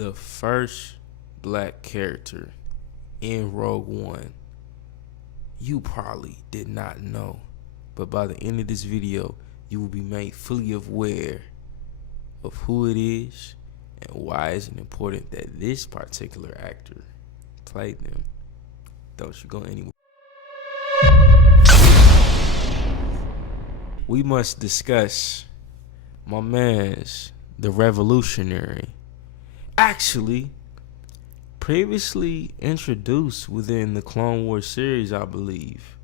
The first black character in Rogue One, you probably did not know, but by the end of this video, you will be made fully aware of who it is and why it's important that this particular actor played them. Don't you go anywhere. We must discuss my man's the Revolutionary. Actually, previously introduced within the Clone Wars series, I believe.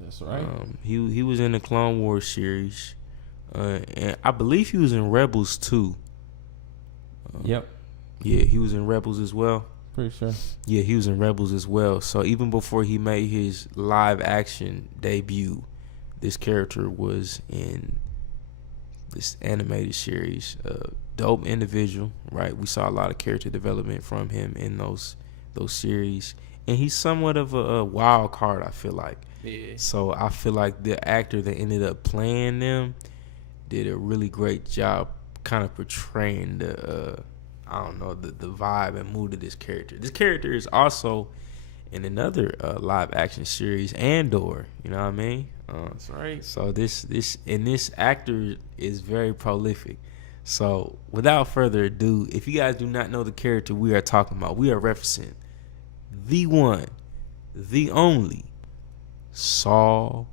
That's right. He was in the Clone Wars series, and I believe he was in Rebels too. Yep. Yeah, he was in Rebels as well. Pretty sure. Yeah, he was in Rebels as well. So even before he made his live action debut, this character was in this animated series. Dope individual, right? We saw a lot of character development from him in those series, and he's somewhat of a wild card, I feel like. Yeah. So I feel like the actor that ended up playing them did a really great job kind of portraying the the vibe and mood of this character. This character is also in another live action series, Andor. You know what I mean? That's right. So this actor is very prolific. So without further ado, if you guys do not know the character we are talking about, we are referencing the one, the only Saul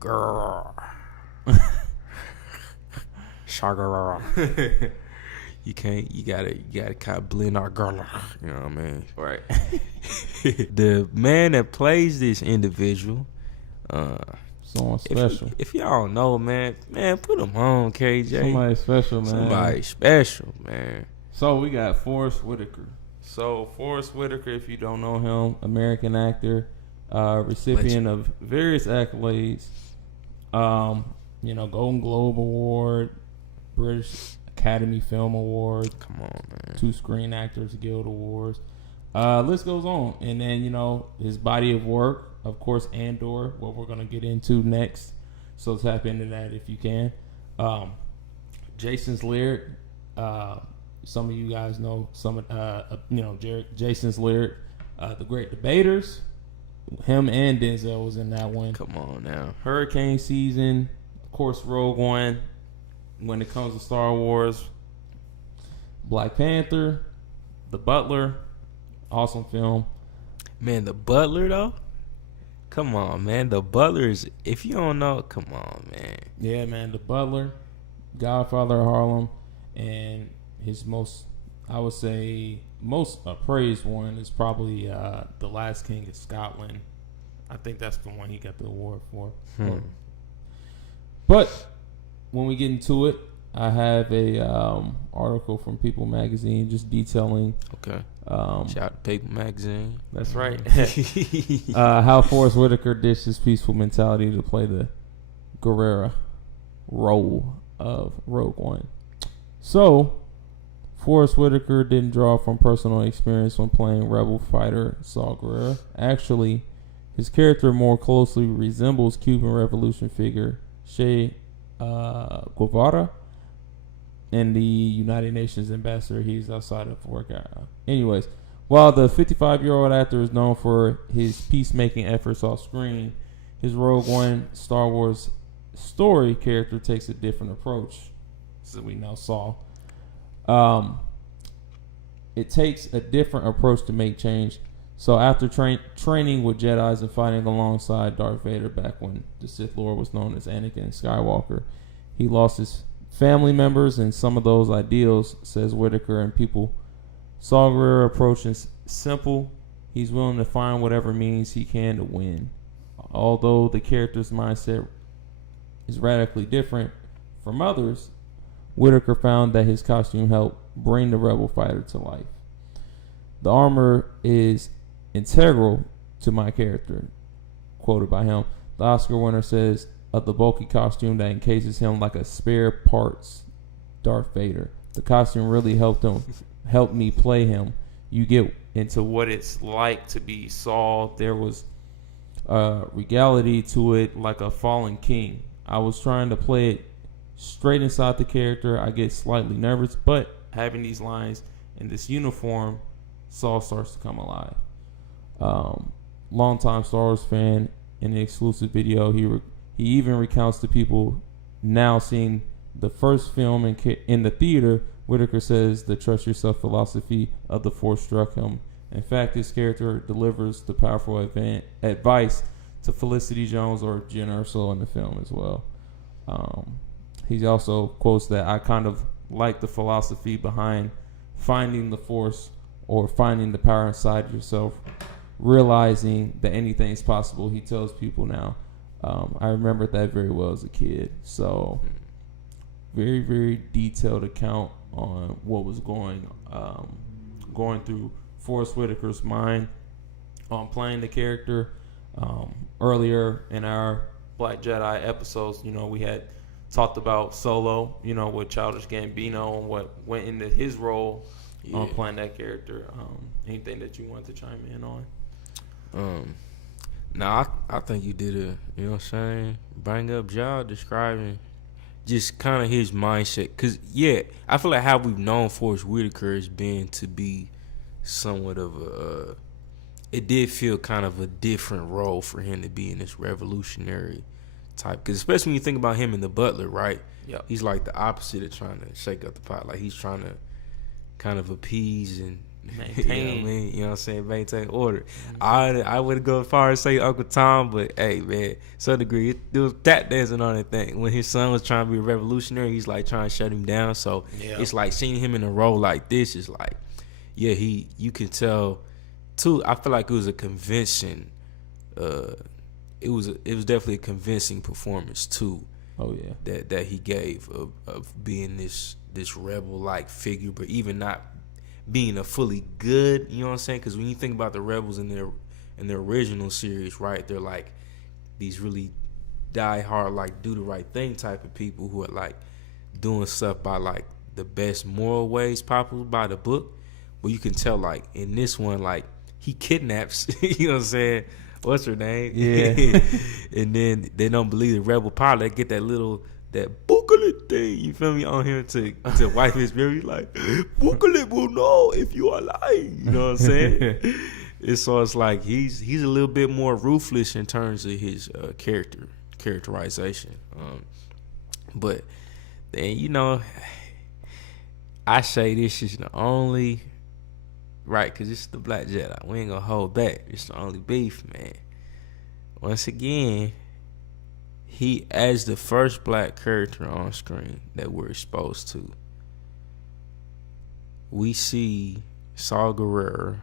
Girl. Saul. You gotta kind of blend our girl. You know what I mean? Right. The man that plays this individual, Someone special. If y'all don't know, man, put him on, KJ. Somebody special, man. Somebody special, man. So we got Forrest Whitaker. So Forrest Whitaker, if you don't know him, American actor, recipient of various accolades. Golden Globe Award, British Academy Film Award. Come on, man. 2 Screen Actors Guild Awards. List goes on. And then, his body of work, of course, Andor, what we're going to get into next. So tap into that if you can. Jason's Laird. Some of you guys know Jason's Laird, The Great Debaters. Him and Denzel was in that one. Come on now. Hurricane Season. Of course, Rogue One. When it comes to Star Wars, Black Panther, The Butler, awesome film. Man, The Butler though? Come on, man. The Butler is, if you don't know, come on, man. Yeah, man. The Butler, Godfather of Harlem, and his most appraised one is probably The Last King of Scotland. I think that's the one he got the award for. But when we get into it, I have a article from People Magazine just detailing. Okay. Shout out to People Magazine. That's right. How Forrest Whitaker ditched his peaceful mentality to play the guerrilla role of Rogue One. So, Forrest Whitaker didn't draw from personal experience when playing rebel fighter Saw Gerrera. Actually, his character more closely resembles Cuban Revolution figure Che Guevara and the United Nations ambassador. He's outside of work. Anyways, while the 55-year-old actor is known for his peacemaking efforts off screen, his Rogue One Star Wars story character takes a different approach. So we now saw. It takes a different approach to make change. So after training with Jedis and fighting alongside Darth Vader back when the Sith Lord was known as Anakin Skywalker, he lost his family members and some of those ideals, says Whitaker and People. Saw Gerrera approach is simple. He's willing to find whatever means he can to win. Although the character's mindset is radically different from others, Whitaker found that his costume helped bring the rebel fighter to life. The armor is integral to my character, quoted by him. The Oscar winner says of the bulky costume that encases him like a spare parts Darth Vader. The costume really helped me play him. You get into what it's like to be Saul. There was regality to it, like a fallen king. I was trying to play it straight inside the character. I get slightly nervous, but having these lines in this uniform, Saul starts to come alive. Longtime Star Wars fan, in the exclusive video, he even recounts to people now seeing the first film in the theater. Whitaker says the trust yourself philosophy of the Force struck him. In fact, his character delivers the powerful advice to Felicity Jones or Jyn Erso in the film as well. He also quotes that I kind of like the philosophy behind finding the Force or finding the power inside yourself, realizing that anything's possible. He tells people now. I remember that very well as a kid. So very, very detailed account on what was going through Forrest Whitaker's mind on playing the character. Earlier in our Black Jedi episodes, we had talked about Solo, with Childish Gambino and what went into his role on playing that character. Anything that you want to chime in on? I think you did a, bring up job describing just kind of his mindset. Because, I feel like how we've known Forrest Whitaker has been to be somewhat of it did feel kind of a different role for him to be in this revolutionary type. Because especially when you think about him in The Butler, right? Yep. He's like the opposite of trying to shake up the pot. Like he's trying to kind of appease and maintain. Maintain order. Mm-hmm. I would go as far as say Uncle Tom, but hey, man, some degree there was tap dancing on that thing. When his son was trying to be a revolutionary, he's like trying to shut him down. So it's like seeing him in a role like this is like, you can tell too. I feel like it was a convincing. It was definitely a convincing performance too. Oh yeah, that he gave of being this rebel like figure, but even not being a fully good, you know what I'm saying? Because when you think about the rebels in their original series, right, they're like these really die hard, like do the right thing type of people who are like doing stuff by like the best moral ways possible by the book. But you can tell like in this one, like he kidnaps, you know what I'm saying? What's her name? Yeah. And then they don't believe the rebel pilot. They get that booklet thing, you feel me, on him to wipe his beard. Like, booklet will know if you are lying. You know what I'm saying? It's like he's a little bit more ruthless in terms of his characterization. But then I say this is the only. Right, because it's the Black Jedi. We ain't gonna hold back. It's the only beef, man. Once again, he as the first black character on screen that we're exposed to. We see Saw Gerrera,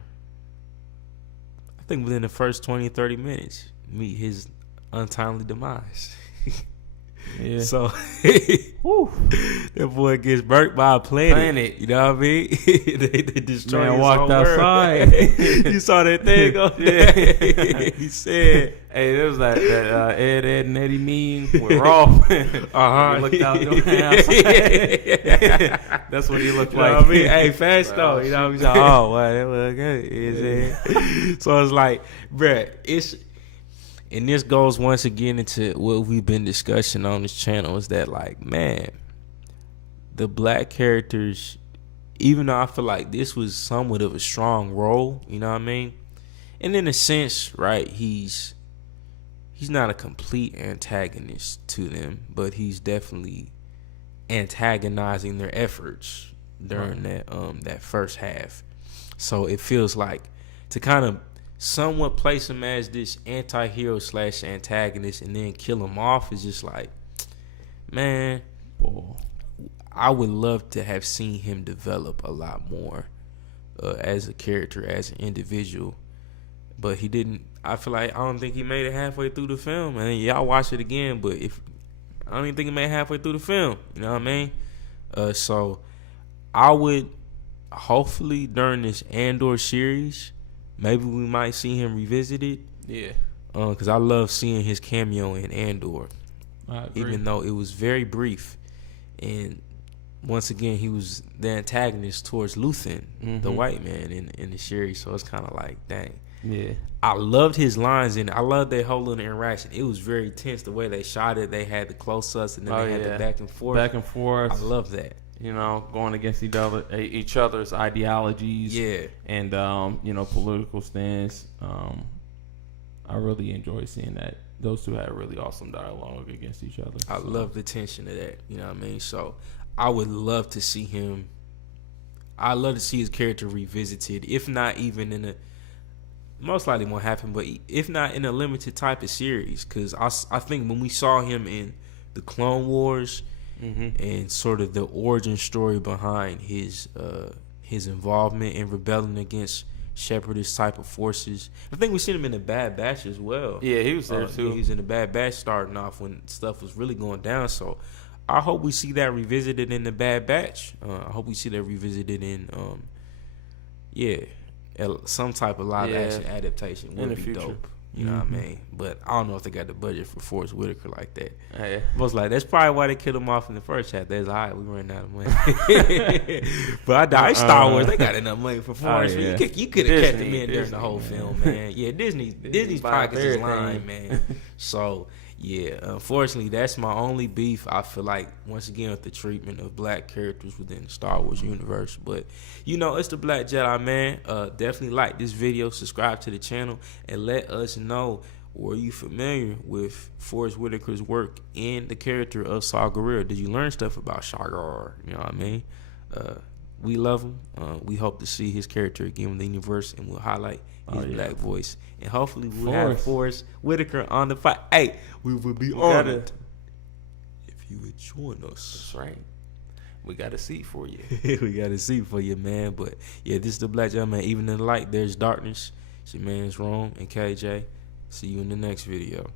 I think within the first 20, 30 minutes, meet his untimely demise. Yeah. So that boy gets burnt by a planet. You know what I mean? they destroy Man his walked whole outside. You saw that thing on there? He said, "Hey, there was that Ed and Eddie meme with Rolf." He looked out the outside. That's what he looked you like. Know what I mean? Hey, fast though. You know what I mean? Oh, wow, that was good. So it's like, bruh, it's. And this goes once again into what we've been discussing on this channel is that, like, man, the black characters, even though I feel like this was somewhat of a strong role, you know what I mean? And in a sense, right, he's not a complete antagonist to them, but he's definitely antagonizing their efforts during that first half. So it feels like to kind of somewhat place him as this anti-hero / antagonist and then kill him off is just like, man, I would love to have seen him develop a lot more as a character, as an individual, but he didn't. I don't think he made it halfway through the film, and y'all watch it again, but I don't even think he made it halfway through the film, you know what I mean? So I would hopefully during this Andor series, maybe we might see him revisited. Yeah. Because I love seeing his cameo in Andor. Even though it was very brief. And once again, he was the antagonist towards Luthen, the white man in the series. So it's kind of like, dang. Yeah. I loved his lines and I loved their whole little interaction. It was very tense the way they shot it. They had the close-ups and then they had the back and forth. Back and forth. I love that. You know, going against each other's ideologies. Yeah. And you know, political stance. I really enjoy seeing that. Those two had really awesome dialogue against each other. I love the tension of that. You know what I mean? So I would love to see him. I'd love to see his character revisited, if not even in a, most likely won't happen, but if not in a limited type of series, because I think when we saw him in the Clone Wars and sort of the origin story behind his involvement in rebelling against Separatist type of forces, I think we seen him in the Bad Batch as well. Yeah, he was there too. Yeah, he was in the Bad Batch starting off when stuff was really going down. So I hope we see that revisited in the Bad Batch. I hope we see that revisited in some type of live action adaptation would be dope. You know what I mean? But I don't know if they got the budget for Forrest Whitaker like that. Yeah. Most like that's probably why they killed him off in the first chapter. That's all right, we ran out of money. But I Star Wars, they got enough money for Forrest. Yeah. You could have kept him in during the whole film, man. Yeah, Disney's pockets is lying, man. So yeah, unfortunately, that's my only beef. I feel like, once again, with the treatment of black characters within the Star Wars universe. But, you know, it's the Black Jedi, man. Definitely like this video, subscribe to the channel, and let us know, were you familiar with Forrest Whitaker's work in the character of Saw Gerrera? Did you learn stuff about Saw Gerrera? You know what I mean? We love him. We hope to see his character again in the universe, and we'll highlight his black voice. And hopefully we'll have Forrest Whitaker on the fight. Hey, we would be honored if you would join us. That's right. We got a seat for you. We got a seat for you, man. But yeah, this is the Black Jedi, man. Even in the light, there's darkness. It's your man's Rome and KJ. See you in the next video.